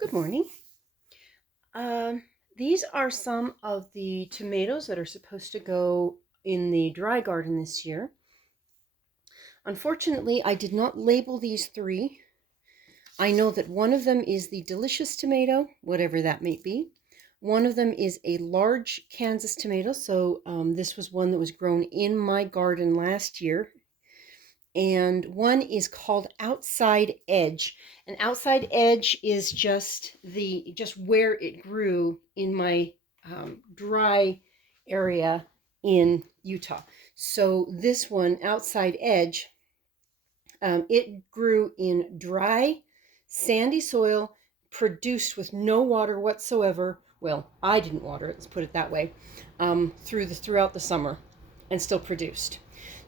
Good morning. Um, these are some of the tomatoes that are supposed to go in the dry garden this year. Unfortunately, I did not label these three. I know that one of them is the delicious tomato, whatever that may be. One of them is a large Kansas tomato. So this was one that was grown in my garden last year, and one is called Outside Edge. And Outside Edge is just where it grew in my dry area in Utah. So this one, Outside Edge, it grew in dry, sandy soil, produced with no water whatsoever. Well, I didn't water it, let's put it that way, throughout the summer, and still produced.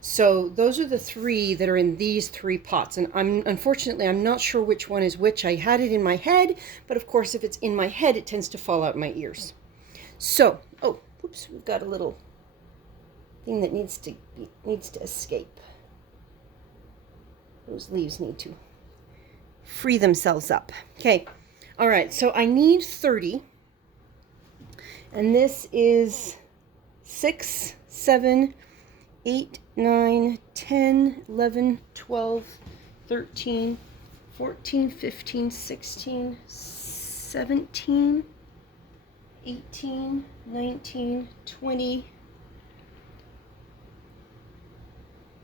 So those are the three that are in these three pots. And unfortunately I'm not sure which one is which. I had it in my head, but of course if it's in my head it tends to fall out my ears. So, oh, whoops, we've got a little thing that needs to escape. Those leaves need to free themselves up. Okay. All right. So I need 30. And this is 6, 7, 8, 9, 10, 11, 12, 13, 14, 15, 16, 17, 18, 19, 20,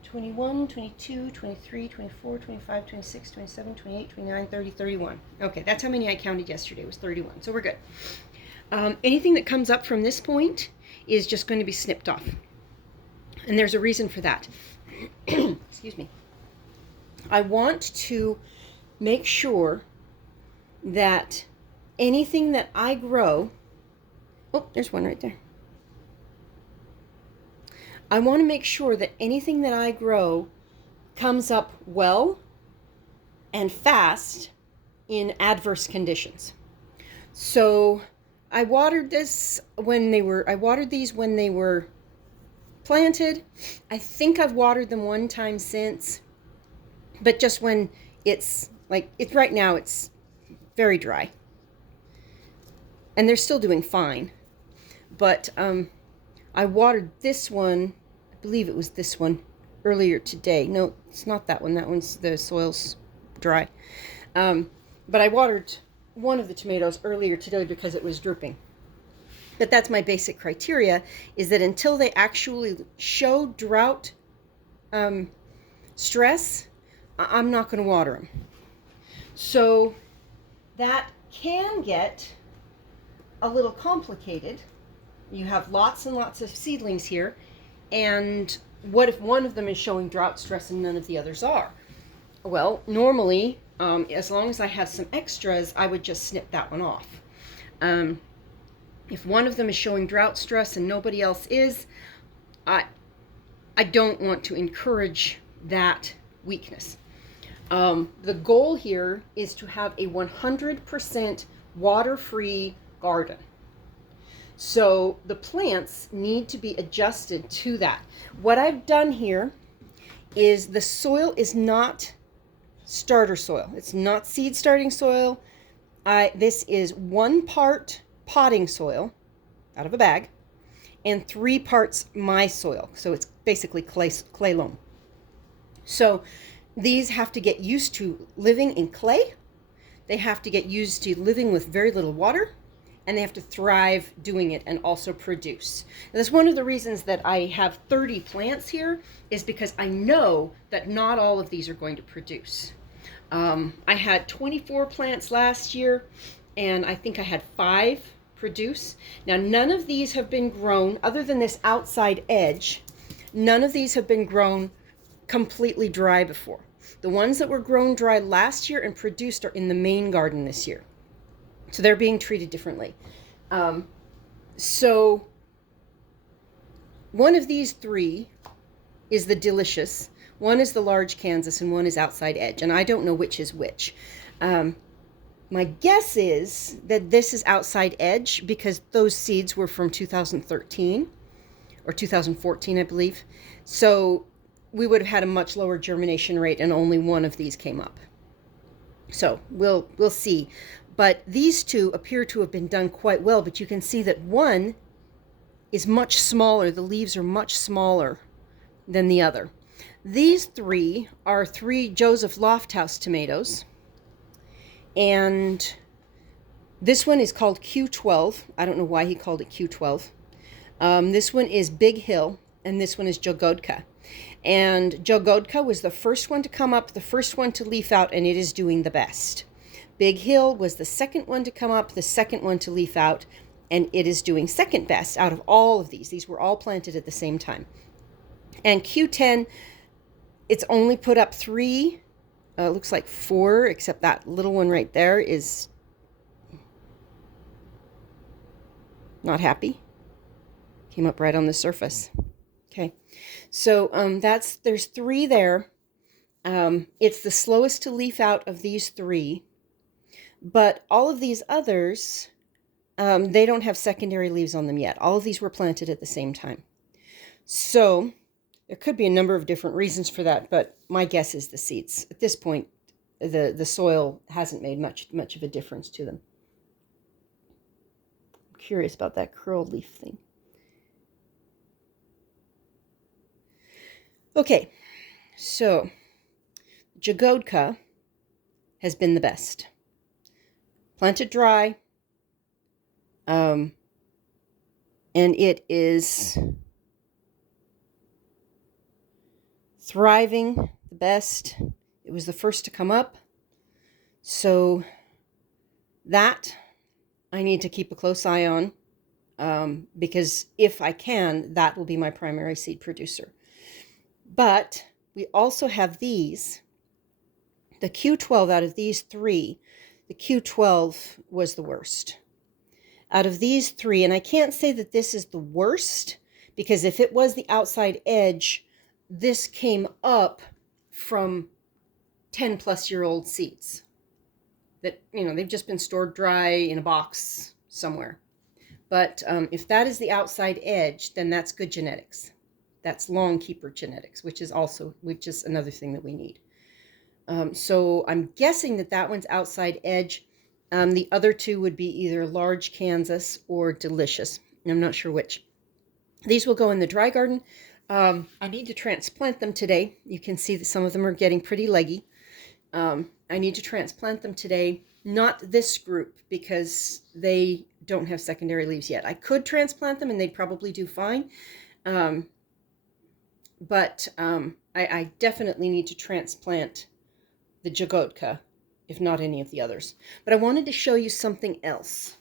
21, 22, 23, 24, 25, 26, 27, 28, 29, 30, 31. Okay, that's how many I counted yesterday. It was 31. So we're good. Anything that comes up from this point is just going to be snipped off. And there's a reason for that. Excuse me. I want to make sure that anything that I grow... Oh, there's one right there. I want to make sure that anything that I grow comes up well and fast in adverse conditions. So I watered these when they were planted. I think I've watered them one time since, but just when it's right now, it's very dry. And they're still doing fine. But I watered this one, I believe it was this one, earlier today. No, it's not that one. That one's, the soil's dry. But I watered one of the tomatoes earlier today because it was drooping. But that's my basic criteria, is that until they actually show drought stress, I'm not going to water them. So that can get a little complicated. You have lots and lots of seedlings here, and what if one of them is showing drought stress and none of the others are? Well, normally, as long as I have some extras, I would just snip that one off. If one of them is showing drought stress and nobody else is, I don't want to encourage that weakness. The goal here is to have a 100% water-free garden. So the plants need to be adjusted to that. What I've done here is the soil is not starter soil. It's not seed starting soil. This is 1 part potting soil out of a bag and 3 parts my soil. So it's basically clay loam. So these have to get used to living in clay. They have to get used to living with very little water. And they have to thrive doing it and also produce. And that's one of the reasons that I have 30 plants here, is because I know that not all of these are going to produce. I had 24 plants last year, and I think I had 5 produce. Now, none of these have been grown, other than this Outside Edge, none of these have been grown completely dry before. The ones that were grown dry last year and produced are in the main garden this year. So they're being treated differently. So one of these 3 is the delicious, one is the large Kansas, and one is Outside Edge. And I don't know which is which. My guess is that this is Outside Edge because those seeds were from 2013 or 2014, I believe. So we would have had a much lower germination rate and only one of these came up. So we'll see. But these two appear to have been done quite well, but you can see that one is much smaller. The leaves are much smaller than the other. These three are 3 Joseph Lofthouse tomatoes. And this one is called Q12. I don't know why he called it Q12. This one is Big Hill, and this one is Jagodka. And Jagodka was the first one to come up, the first one to leaf out, and it is doing the best. Big Hill was the second one to come up, the second one to leaf out, and it is doing second best out of all of these. These were all planted at the same time. And Q10, it's only put up 3, looks like 4, except that little one right there is not happy. Came up right on the surface. Okay, so there's 3 there. It's the slowest to leaf out of these 3, but all of these others, they don't have secondary leaves on them yet. All of these were planted at the same time. So there could be a number of different reasons for that, but my guess is the seeds. At this point, the soil hasn't made much of a difference to them. I'm curious about that curled leaf thing. Okay, so Jagodka has been the best. Planted dry, and it is thriving the best. It was the first to come up, so that I need to keep a close eye on, because if I can, that will be my primary seed producer. But we also have these, the Q12 out of these 3, the Q12 was the worst. Out of these 3, and I can't say that this is the worst, because if it was the outside edge, this came up from 10-plus-year-old seeds that, they've just been stored dry in a box somewhere. But if that is the outside edge, then that's good genetics. That's long keeper genetics, which is another thing that we need. So I'm guessing that one's outside edge. The other 2 would be either large Kansas or delicious. I'm not sure which. These will go in the dry garden. I need to transplant them today. You can see that some of them are getting pretty leggy. I need to transplant them today. Not this group, because they don't have secondary leaves yet. I could transplant them and they'd probably do fine. But I definitely need to transplant the Jagodka, if not any of the others. But I wanted to show you something else.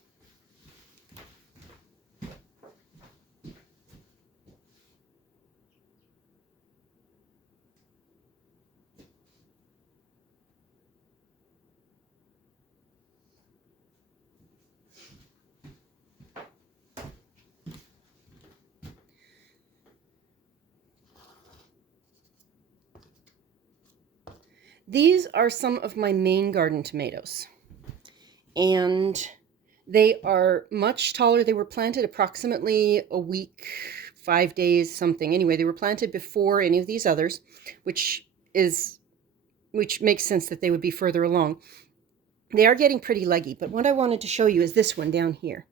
These are some of my main garden tomatoes, and they are much taller. They were planted approximately a week, 5 days, something. Anyway, they were planted before any of these others, which makes sense that they would be further along. They are getting pretty leggy, but what I wanted to show you is this one down here.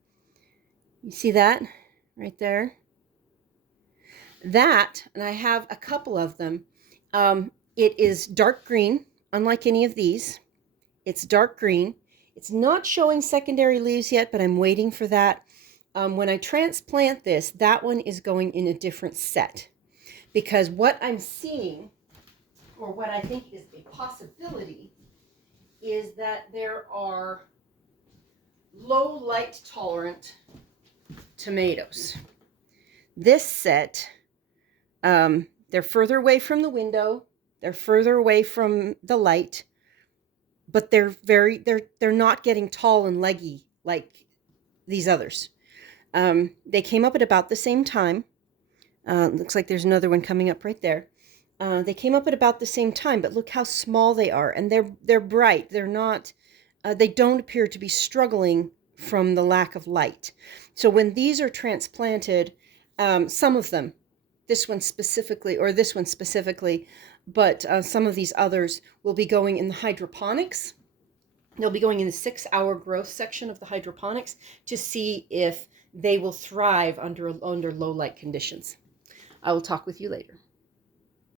You see that right there? That, and I have a couple of them. It is dark green, unlike any of these. It's dark green. It's not showing secondary leaves yet, but I'm waiting for that. When I transplant this, that one is going in a different set, because what I'm seeing, or what I think is a possibility, is that there are low light tolerant tomatoes. This set, they're further away from the window. They're further away from the light, but they're not getting tall and leggy like these others. They came up at about the same time. Looks like there's another one coming up right there. They came up at about the same time, but look how small they are, and they're bright. They're not. They don't appear to be struggling from the lack of light. So when these are transplanted, some of them, this one specifically, but some of these others will be going in the hydroponics. They'll be going in the 6-hour growth section of the hydroponics to see if they will thrive under low light conditions. I will talk with you later.